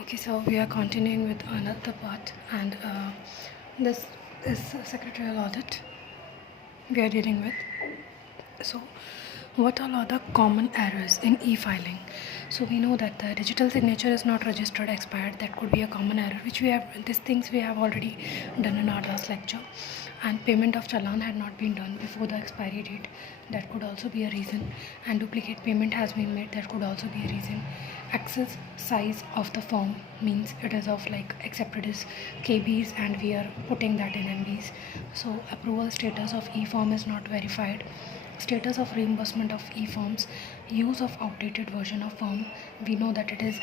Okay, so we are continuing with another part, and this is secretarial audit we are dealing with. So, what all are the common errors in e-filing? So we know that the digital signature is not registered expired. That could be a common error, which we have. These things we have already done in our last lecture. And payment of challan had not been done before the expiry date. That could also be a reason. And duplicate payment has been made. That could also be a reason. Excess size of the form means it is of like accepted as KBs and we are putting that in MBs. So approval status of e-form is not verified. Status of reimbursement of e-forms, use of outdated version of form. We know that it is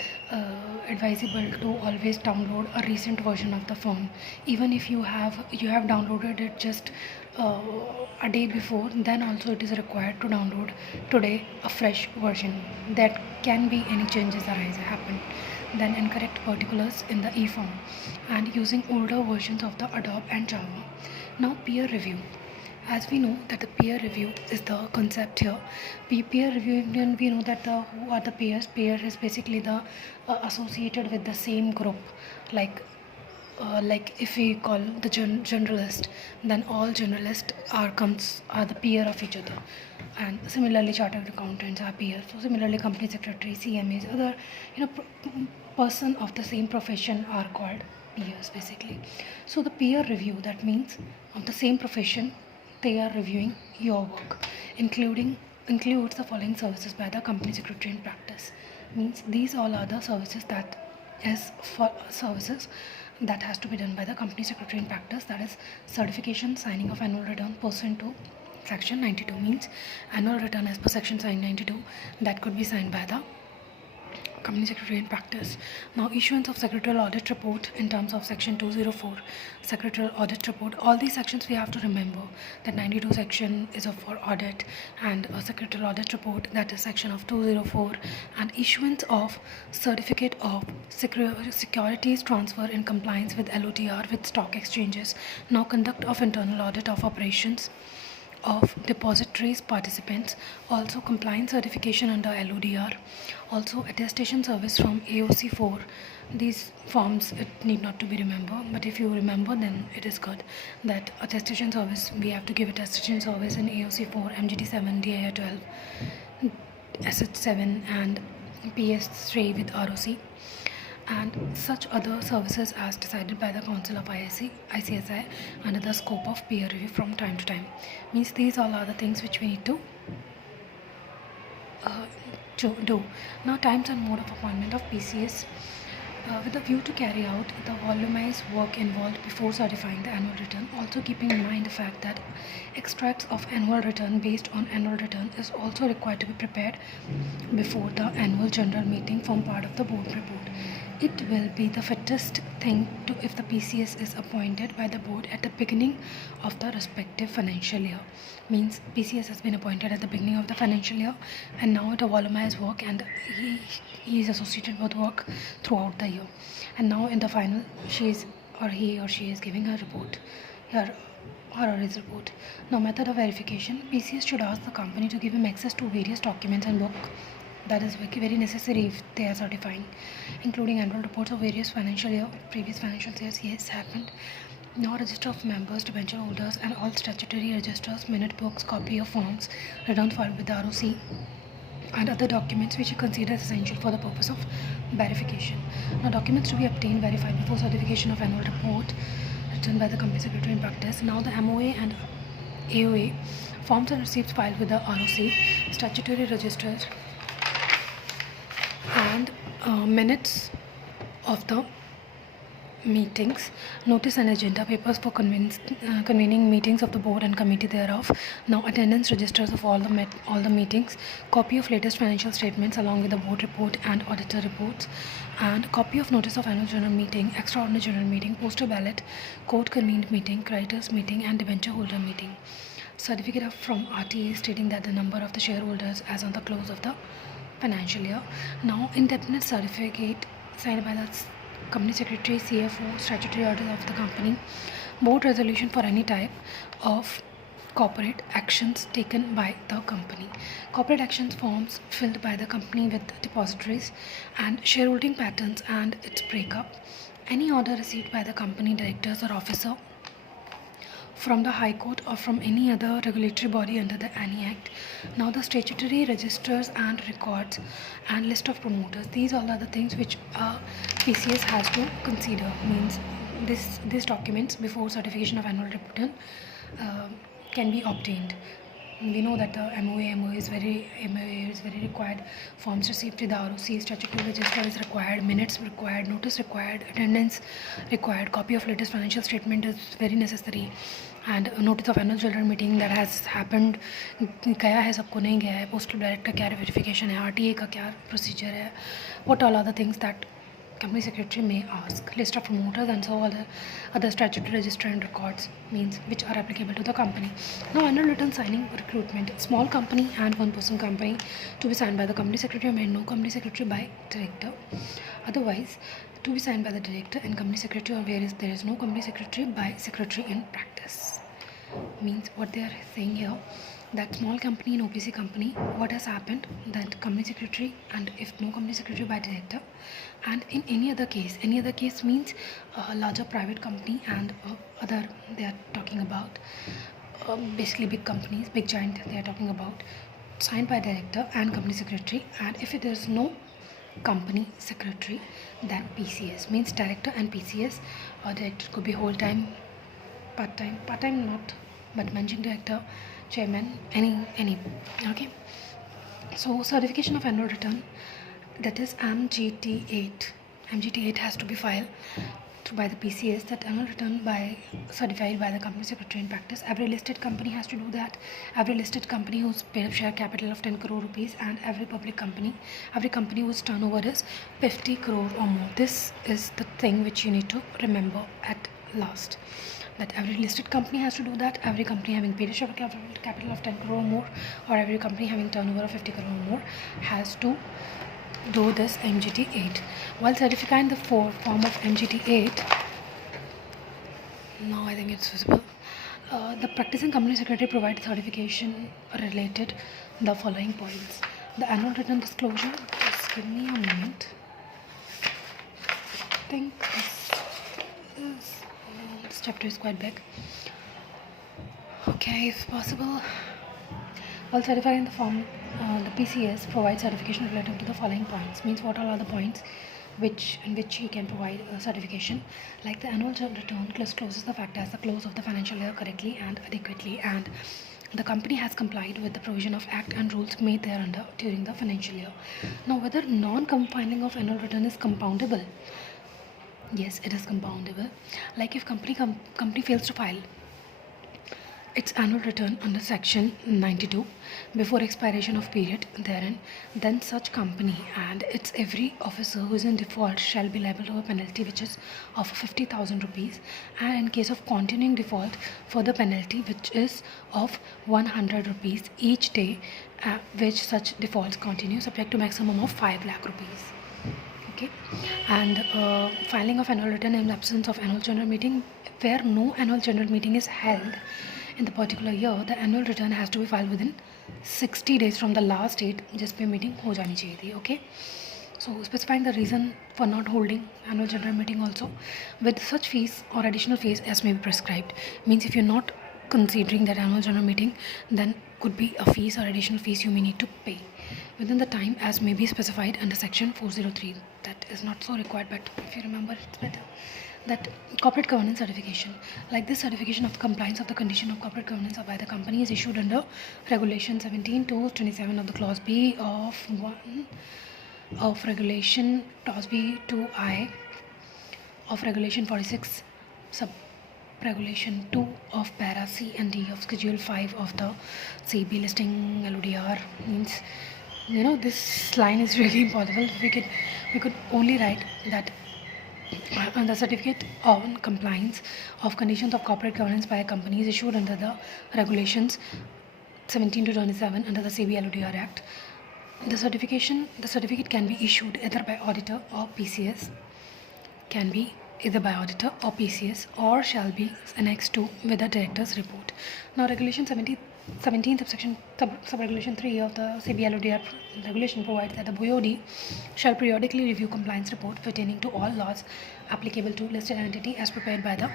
advisable to always download a recent version of the form, even if you have downloaded it just a day before. Then also it is required to download today a fresh version. That can be any changes arise happen. Then incorrect particulars in the e-form and using older versions of the Adobe and Java. Now peer review. As we know that the peer review is the concept here. Peer review, we know that who are the peers. Peer is basically the associated with the same group. Like if we call the generalist, then all generalists are the peer of each other. And similarly, chartered accountants are peers. So similarly, company secretary, CMAs, other person of the same profession are called peers basically. So the peer review, that means of the same profession, they are reviewing your work, includes the following services by the company secretary in practice. Means these all are the services that has to be done by the company secretary in practice. That is certification, signing of annual return pursuant to section 92. Means annual return as per section 92 that could be signed by the company secretary in practice. Now issuance of secretarial audit report in terms of section 204 secretarial audit report. All these sections we have to remember that 92 section is for audit, and a secretarial audit report, that is section of 204. And issuance of certificate of securities transfer in compliance with LOTR with stock exchanges. Now conduct of internal audit of operations of depositories participants, also compliance certification under LODR, also attestation service from AOC 4. These forms, it need not to be remembered, but if you remember then it is good. That attestation service, we have to give attestation service in AOC 4, MGT 7, DIR 12, SH 7 and PS 3 with ROC, and such other services as decided by the Council of ICSI under the scope of peer review from time to time. Means these all are the things which we need to do. Now times and mode of appointment of PCS. With a view to carry out the voluminous work involved before certifying the annual return, also keeping in mind the fact that extracts of annual return based on annual return is also required to be prepared before the annual general meeting form part of the board report. It will be the fittest thing to if the PCS is appointed by the board at the beginning of the respective financial year. Means PCS has been appointed at the beginning of the financial year, and now it voluminous work, and he is associated with work throughout the year. And now in the final, he or she is giving her report, her or his report. Now method of verification. PCS should ask the company to give him access to various documents and book. That is very necessary if they are certifying, including annual reports of various previous financial years. Yes, happened. Now register of members, debenture holders, and all statutory registers, minute books, copy of forms, return filed with the ROC, and other documents which are considered essential for the purpose of verification. Now documents to be obtained, verified before certification of annual report, written by the company secretary in practice. Now the MOA and AOA, forms and receipts filed with the ROC, statutory registers, and minutes of the meetings, notice and agenda papers for convening meetings of the board and committee thereof. Now attendance registers of all the meetings, copy of latest financial statements along with the board report and auditor reports, and copy of notice of annual general meeting, extraordinary general meeting, postal ballot, court convened meeting, creditors meeting, and debenture holder meeting. Certificate from RTA stating that the number of the shareholders as on the close of the financial year. Now indebtedness certificate signed by the company secretary, CFO, statutory order of the company, board resolution for any type of corporate actions taken by the company. Corporate actions forms filled by the company with depositories and shareholding patterns and its breakup. Any order received by the company directors or officer from the High Court or from any other regulatory body under the ANI Act. Now the statutory registers and records and list of promoters. These all are the things which PCS has to consider. Means these documents before certification of annual return can be obtained. We know that the MOA is very required. Forms received with the ROC, statutory register is required, minutes required, notice required, attendance required, copy of latest financial statement is very necessary, and a notice of annual general meeting that has happened गया है सबको नहीं गया है, postal ballot का क्या verification है, RTA का क्या procedure है, what all are the things that company secretary may ask, list of promoters and so other statutory register and records means which are applicable to the company. Now annual return signing recruitment, small company and one person company to be signed by the company secretary and no company secretary by director, otherwise to be signed by the director and company secretary, or where there is no company secretary by secretary in practice. Means what they are saying here, that small company in OPC company, what has happened, that company secretary and if no company secretary by director, and in any other case means a larger private company and other they are talking about, basically big companies, big giant they are talking about, signed by director and company secretary, and if there is no company secretary then PCS means director and PCS, or director could be whole time, part time not, but managing director, chairman, any. Okay, so certification of annual return, that is MGT8 has to be filed by the PCS, that annual return certified by the company secretary in practice. Every listed company has to do that. Every listed company who's paid up share capital of 10 crore rupees, and every company whose turnover is 50 crore or more. This is the thing which you need to remember at last, that every listed company has to do that, every company having paid a share capital of 10 crore or more, or every company having turnover of 50 crore or more has to do this MGT8. While certifying the form of MGT8, now I think it's visible, the practicing company secretary provides certification related the following points. The annual return disclosure, just give me a moment. I think this chapter is quite big. Okay, if possible, while certifying the form, the PCS provides certification related to the following points. Means what all are the points in which he can provide certification, like the annual return discloses the fact as the close of the financial year correctly and adequately, and the company has complied with the provision of Act and rules made thereunder during the financial year. Now, whether non-filing of annual return is compoundable, yes, it is compoundable. Like if company fails to file its annual return under section 92 before expiration of period therein, then such company and its every officer who is in default shall be liable to a penalty which is of 50,000 rupees, and in case of continuing default for the penalty which is of 100 rupees each day which such defaults continue, subject to maximum of 5 lakh rupees. Okay, and filing of annual return in absence of annual general meeting, where no annual general meeting is held in the particular year, the annual return has to be filed within 60 days from the last date जिस पे meeting हो जानी चाहिए थी. Okay, so specifying the reason for not holding annual general meeting also, with such fees or additional fees as may be prescribed. Means if you're not considering that annual general meeting, then could be a fees or additional fees you may need to pay within the time as may be specified under section 403. That is not so required, but if you remember, it's better. That corporate governance certification, like this certification of the compliance of the condition of corporate governance by the company is issued under regulation 17 to 27 of the clause B of 1 of regulation clause B 2I of regulation 46 sub regulation 2 of para C and D of schedule 5 of the CB listing LODR. Means, you know, this line is really impossible. We could only write that the certificate on compliance of conditions of corporate governance by a company is issued under the regulations 17 to 27 under the CB LODR Act. The certificate can be issued either by auditor or PCS, can be either by auditor or PCS, or shall be annexed to with the director's report. Now, Regulation 17 subregulation 3 of the CBLODR regulation provides that the BOD shall periodically review compliance report pertaining to all laws applicable to listed entity as prepared by the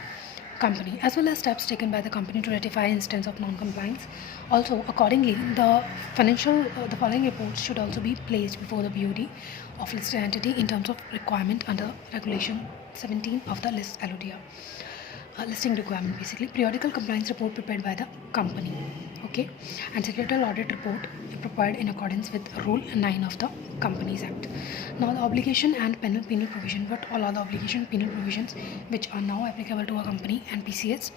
company, as well as steps taken by the company to rectify instance of non-compliance. Also, accordingly, the following reports should also be placed before the BOD of listed entity in terms of requirement under Regulation 17 of the list LODR. Listing requirement, basically periodical compliance report prepared by the company, okay, and secretarial audit report prepared in accordance with Rule 9 of the Companies Act. Now, the obligation and penal provision. What all are the obligation penal provisions which are now applicable to a company and PCS?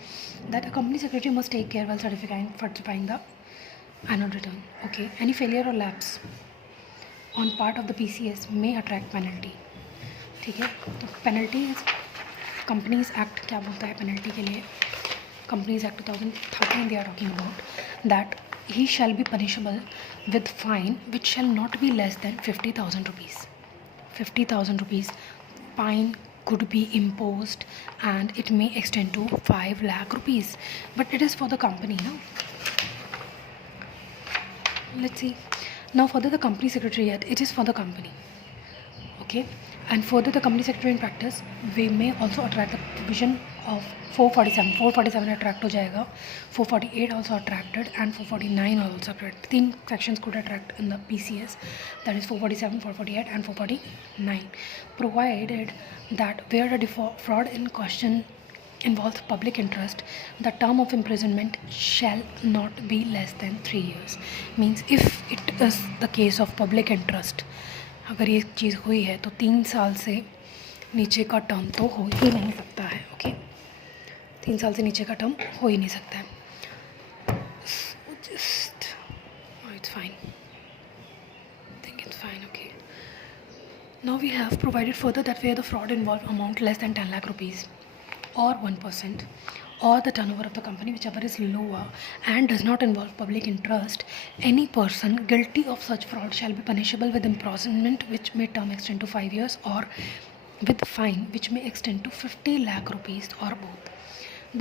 That a company secretary must take care while certifying the annual return. Okay, any failure or lapse on part of the PCS may attract penalty. ठीक है, तो penalty is companies act क्या बोलता है penalty के लिए? Companies act 2013 they are talking about that he shall be punishable with fine which shall not be less than 50,000 rupees. 50,000 rupees fine could be imposed and it may extend to 5 lakh rupees, but it is for the company now. Let's see. Now further the company secretariat, it is for the company. Okay, and further the company secretary in practice we may also attract the provision of 447 attract हो जाएगा, 448 also attracted and 449 also attracted. 3 sections could attract in the PCS, that is 447, 448 and 449, provided that where the fraud in question involves public interest, the term of imprisonment shall not be less than 3 years. Means if it is the case of public interest, अगर ये चीज़ हुई है तो 3 साल से नीचे का term तो हो ही नहीं सकता है. ओके, 3 साल से नीचे का टर्म हो ही नहीं सकता है. Just it's fine, think it's fine. Okay, now we have provided further that where the fraud involve amount less than 10 lakh rupees or 1% or the turnover of the company, whichever is lower and does not involve public interest, any person guilty of such fraud shall be punishable with imprisonment which may term extend to 5 years or with fine which may extend to 50 lakh rupees or both.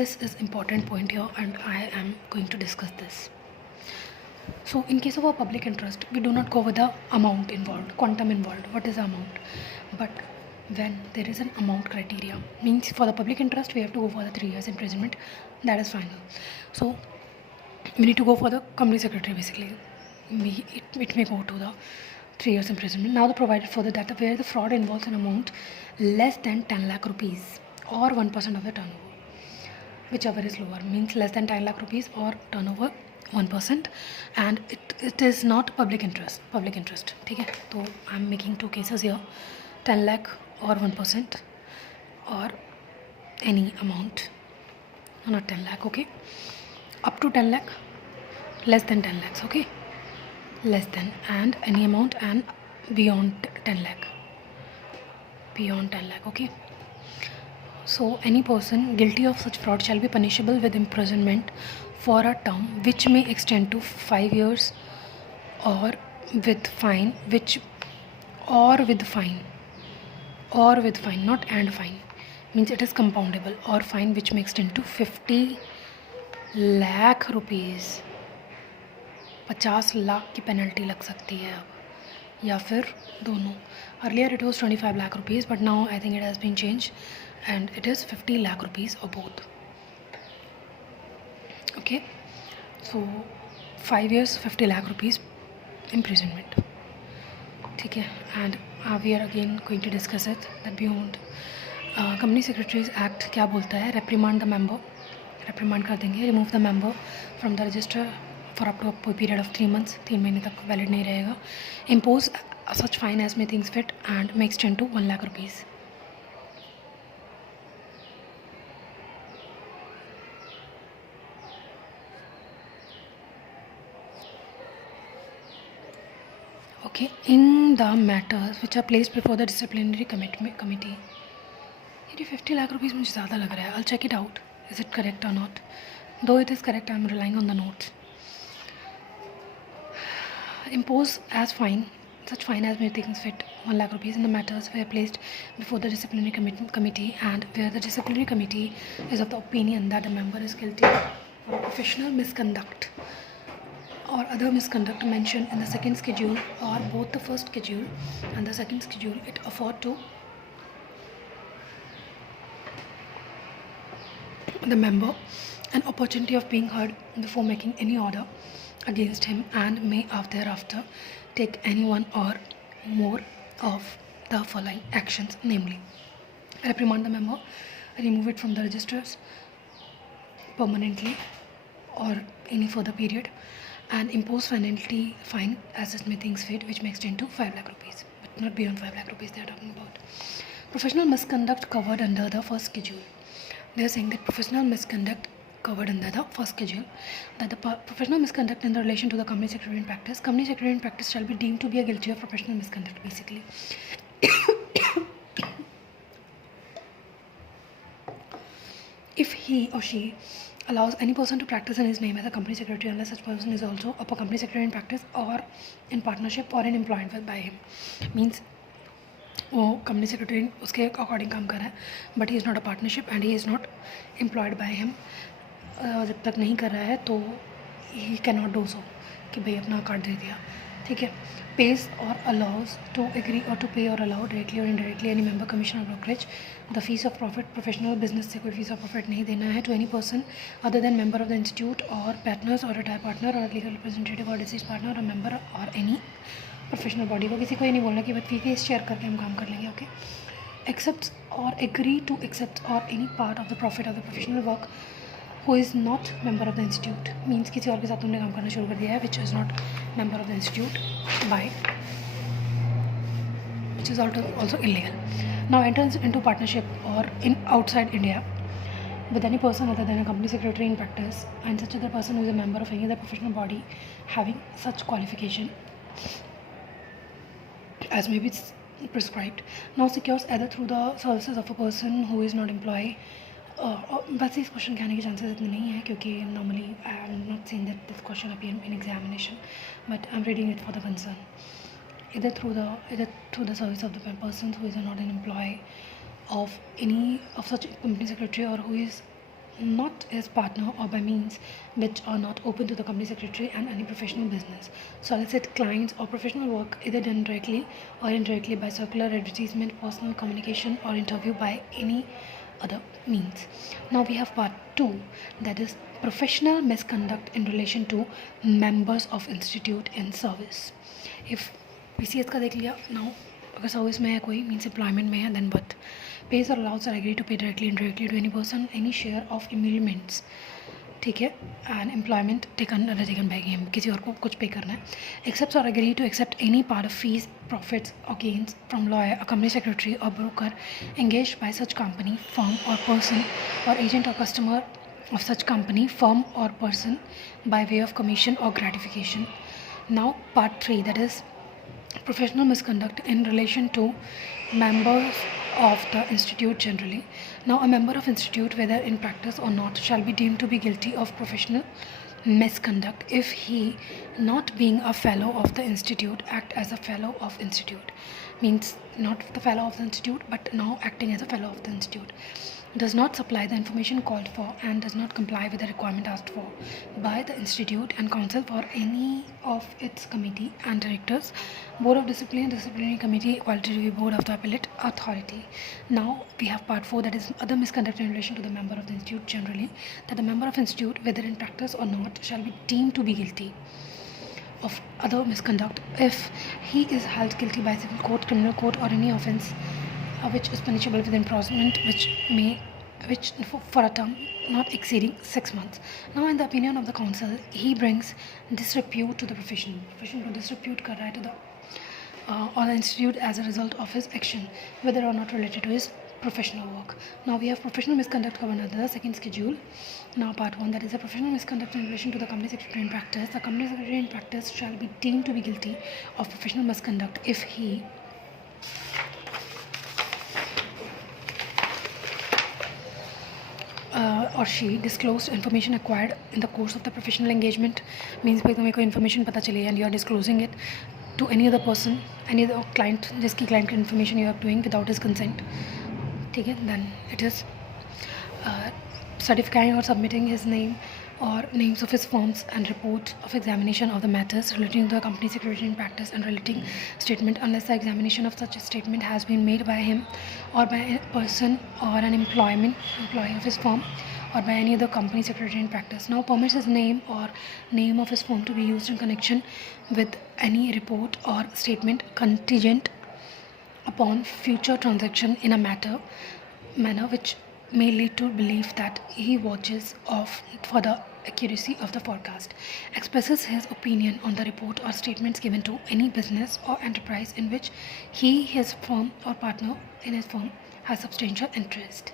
This is important point here and I am going to discuss this. So in case of a public interest, we do not go with the amount involved, quantum involved, what is the amount, but when there is an amount criteria, means for the public interest we have to go for the 3 years imprisonment, that is final. So we need to go for the company secretary, basically it may go to the 3 years imprisonment. Now the provided further that where the fraud involves an amount less than 10 lakh rupees or 1% of the turnover, whichever is lower, means less than 10 lakh rupees or turnover 1%, and it is not public interest. ठीक है, तो I am making 2 cases here, 10 lakh or 1% or any amount, not 10 lakh. Okay, up to 10 lakh, less than 10 lakhs. Okay, less than, and any amount, and beyond 10 lakh, beyond 10 lakh. Okay, so any person guilty of such fraud shall be punishable with imprisonment for a term which may extend to 5 years or with fine not and fine, means it is compoundable, or fine which may extend to 50 lakh rupees. 50 lakh की penalty लग सकती है अब, या फिर दोनों. Earlier it was 25 lakh rupees, but now I think it has been changed and it is 50 lakh rupees or both. Okay, so 5 years 50 lakh rupees imprisonment. ठीक है, and we are again going to discuss it that beyond company secretaries act क्या बोलता है. reprimand the member, reprimand कर देंगे, remove the member from the register for up to a period of 3 months, 3 महीने तक valid नहीं रहेगा. impose such fine as may things fit and may extend to 1 lakh rupees. Okay, in the matters which are placed before the disciplinary committee. ये 50 lakh rupees मुझे ज़्यादा लग रहा है. I'll check it out. Is it correct or not? Though it is correct, I'm relying on the notes. Impose as fine such fine as may think fit 1 lakh rupees in the matters were placed before the disciplinary committee, and where the disciplinary committee is of the opinion that the member is guilty of professional misconduct or other misconduct mentioned in the second schedule or both the first schedule and the second schedule, it afford to the member an opportunity of being heard before making any order against him, and may thereafter take any one or more of the following actions, namely reprimand the member, remove it from the registers permanently or any further period, and impose fine as it may thinks fit, which may extend to 5 lakh rupees, but not beyond 5 lakh rupees they are talking about. Professional misconduct covered under the first schedule. They are saying that professional misconduct covered under the first schedule, that the professional misconduct in relation to the company secretary in practice shall be deemed to be guilty of professional misconduct, basically. If he or she allows any person to practice in his name as a company secretary unless such person is also a company secretary in practice or in partnership or in employed by him, means वो company secretary उसके according काम कर रहा है, but he is not a partnership and he is not employed by him. जब तक नहीं कर रहा है तो he can not do so कि भाई अपना कार्ड दे दिया, ठीक है. Pays or allows to agree or to pay or allow directly or indirectly any member commission or brokerage the fees of profit. Professional business से कोई फीस ऑफ प्रॉफिट नहीं देना है to any person other than member of the institute or partners or retire partner or legal representative or deceased partner or member or any professional body को. किसी को ये नहीं बोलना कि बस फी शेयर करके हम काम कर लेंगे, ओके. एक्सेप्ट और एग्री टू एक्सेप्ट और any part of the profit of the professional work who is not member of the institute, means किसी और के साथ तुमने काम करना शुरू कर दिया है which is not member of the institute by, which is also illegal. Now enters into partnership or in outside India with any person other than a company secretary in practice and such other person who is a member of any other professional body having such qualification as may be prescribed. Now secures either through the services of a person who is not employee. वैसे इस question के आने के chances इतने नहीं है क्योंकि normally I am not seeing that this question appear in examination, but I am reading it for the concern. either through the service of the person who is not an employee of any of such company secretary or who is not his partner or by means which are not open to the company secretary and any professional business, solicit clients or professional work either done directly or indirectly by circular advertisement, personal communication or interview by any other means. Now we have part 2, that is professional misconduct in relation to members of institute in service. If PCS का देख लिया, now अगर service में है कोई means employment में है, then but pays और allows or agree to pay directly indirectly to any person any share of emoluments, ठीक है, and employment taken by him, किसी और को कुछ पे करना है. एक्सेप्ट और agree to accept any part of fees, profits और gains from lawyer, a company secretary और broker engaged by such company, firm or person or agent or customer of such company, firm or person by way of commission or gratification. Now part 3, that is professional misconduct in relation to members of the institute generally. Now a member of institute, whether in practice or not, shall be deemed to be guilty of professional misconduct if he, not being a fellow of the institute, act as a fellow of institute, means not the fellow of the institute but now acting as a fellow of the institute, does not supply the information called for and does not comply with the requirement asked for by the institute and council for any of its committee and directors, board of discipline, disciplinary committee, quality review board of the appellate authority. Now we have part 4, that is other misconduct in relation to the member of the institute generally, that the member of institute, whether in practice or not, shall be deemed to be guilty of other misconduct if he is held guilty by civil court, criminal court or any offence which is punishable with imprisonment which for a term not exceeding 6 months. Now in the opinion of the council, he brings disrepute to the profession को disrepute कर रहा है to the or the institute as a result of his action, whether or not related to his professional work. Now we have professional misconduct covered under the second schedule. Now part 1, that is a professional misconduct in relation to the company secretary in practice. The company secretary in practice shall be deemed to be guilty of professional misconduct if he or she disclosed information acquired in the course of the professional engagement, means भाई तुम्हें कोई information पता चली and you are disclosing it to any other person, any other client, जिसकी client की information you are doing without his consent, ठीक है, then it is certifying or submitting his name or names of his firms and reports of examination of the matters relating to the company secretary in practice and relating statement unless the examination of such a statement has been made by him or by a person or an employee of his firm or by any other company secretary in practice. Now permits his name or name of his firm to be used in connection with any report or statement contingent upon future transaction in a manner which may lead to belief that he watches of for the accuracy of the forecast, expresses his opinion on the report or statements given to any business or enterprise in which he, his firm or partner in his firm has substantial interest.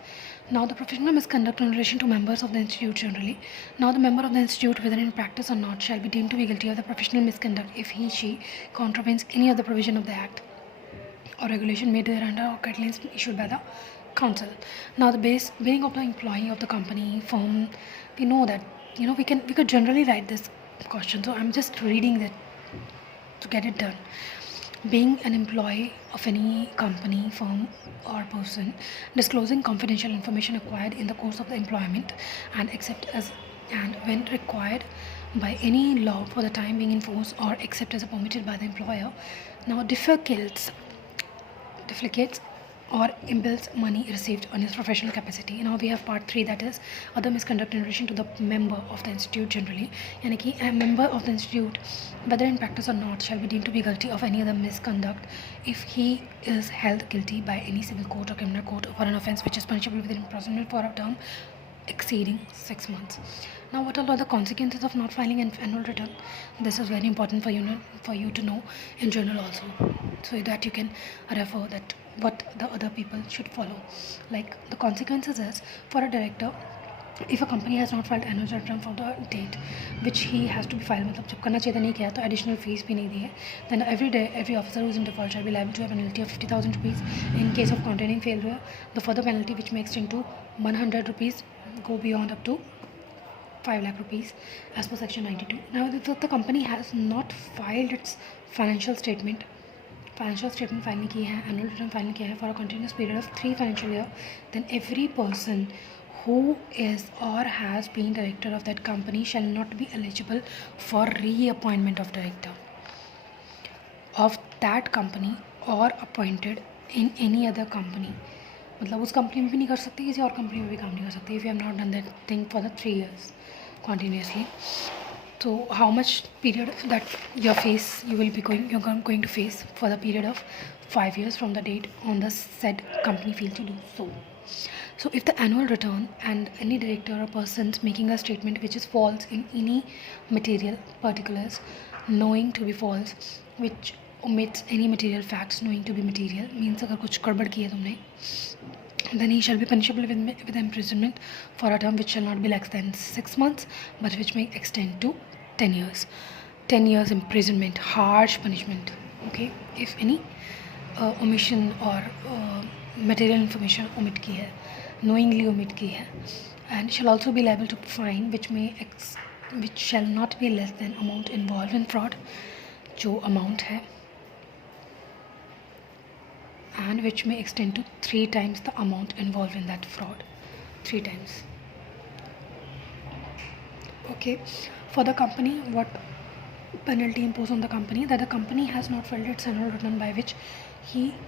Now the professional misconduct in relation to members of the institute generally. Now the member of the institute, whether in practice or not, shall be deemed to be guilty of the professional misconduct if he/she contravenes any of the provision of the act or regulation made thereunder or guidelines issued by the council. Now the being of the employee of the company firm, we know that we could generally write this question. So I'm just reading that to get it done. Being an employee of any company, firm or person, disclosing confidential information acquired in the course of the employment and when required by any law for the time being in force or except as permitted by the employer. Now defecates or embezzles money received on his professional capacity. Now we have part 3, that is other misconduct in relation to the member of the institute generally. यानी कि a member of the institute, whether in practice or not, shall be deemed to be guilty of any other misconduct if he is held guilty by any civil court or criminal court for an offence which is punishable with imprisonment for a term exceeding 6 months. Now what are the consequences of not filing an annual return? This is very important for you to know in general also, so that you can refer that what the other people should follow. Like the consequences is, for a director, if a company has not filed annual return for the date which he has to be filed, मतलब जब करना चाहिए था नहीं किया तो additional fees भी नहीं दी है, then every officer who is in default shall be liable to a penalty of 50,000 rupees. In case of containing failure, the further penalty which may extend to 100 rupees go beyond up to 5 lakh rupees as per section 92. Now if the company has not filed its financial statement file नहीं की है, annual return file नहीं किया है for a continuous period of 3 financial year, then every person who is or has been director of that company shall not be eligible for reappointment of director of that company or appointed in any other company. मतलब उस company में भी नहीं कर सकते, किसी और company में भी काम नहीं कर सकते if you have not done that thing for the 3 years continuously. So how much period that you're going to face for the period of 5 years from the date on the said company failed to do so. So if the annual return and any director or persons making a statement which is false in any material particulars knowing to be false, which omits any material facts knowing to be material, means अगर कुछ गड़बड़ की है तुमने, then he shall be punishable with imprisonment for a term which shall not be less than 6 months but which may extend to 10 years. 10 years imprisonment, harsh punishment. Okay, if any omission or material information omit की है, knowingly omit की है, and shall also be liable to fine which shall not be less than amount involved in fraud, जो amount है, and which may extend to 3 times the amount involved in that fraud. 3 times. Okay, for the company, what penalty imposed on the company? That the company has not filed its annual return by which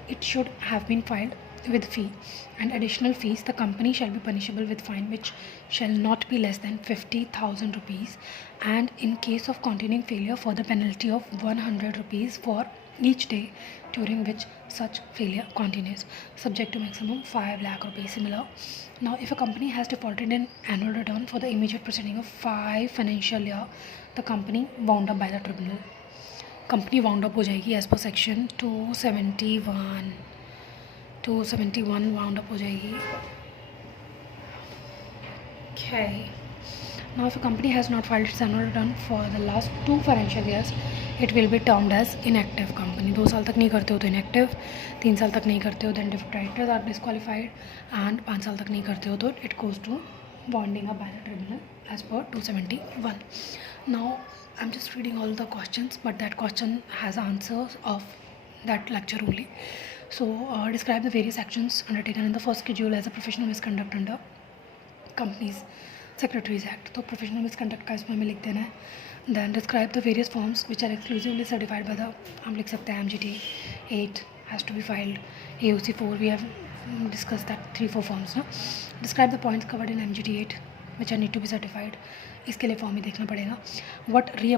it should have been filed with fee and additional fees. The company shall be punishable with fine which shall not be less than 50,000 rupees, and in case of continuing failure, for the penalty of 100 rupees for each day during which such failure continues, subject to maximum 5 lakh rupees. Similar. Now if a company has defaulted an annual return for the immediate proceeding of 5 financial year, the company wound up by the tribunal. Company wound up हो जाएगी as per section 271 wound up हो जाएगी. Okay. Now if a company has not filed its annual return for the last 2 financial years, it will be termed as inactive company. 2 साल तक नहीं करते हो तो inactive, 3 साल तक नहीं करते हो then directors are disqualified, and 5 साल तक नहीं करते हो तो it goes to bonding up by the tribunal as per 271. Now I'm just reading all the questions, but that question has answers of that lecture only. So describe the various actions undertaken in the first schedule as a professional misconduct under Companies Secretaries Act. तो professional misconduct का इसमें हमें लिख देना है. Then describe the various forms which are exclusively certified by the, हम लिख सकते हैं MGT 8 has to be filed, AOC 4 we have discuss that 3-4 forms ना. Describe the points covered in MGT 8 which are need to be certified. इसके लिए form ही देखना पड़ेगा. What are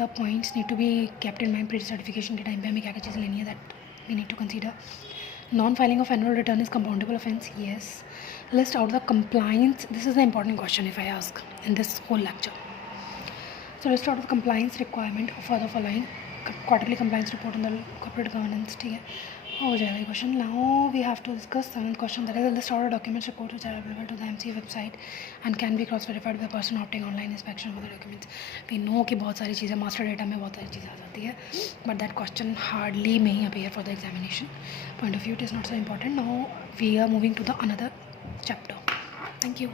the points need to be kept in mind pre certification के time पे हमें क्या क्या चीज़ें लेनी है that we need to consider. Non-filing of annual return is compoundable offence. Yes. List out the compliance. This is the important question if I ask in this whole lecture. So list out the compliance requirement for the following. Quarterly compliance report on the corporate governance. ठीक है, हो जाएगा ये question. Now we have to discuss 7th question, that is list out the documents report which are available to the MCA website and can be cross-verified by a person opting online inspection of the documents. We know कि बहुत सारी चीज़ें master data में बहुत सारी चीज़ें आ जाती है, but that question hardly may appear for the examination point of view. It is not so important. Now we are moving to the another chapter. Thank you.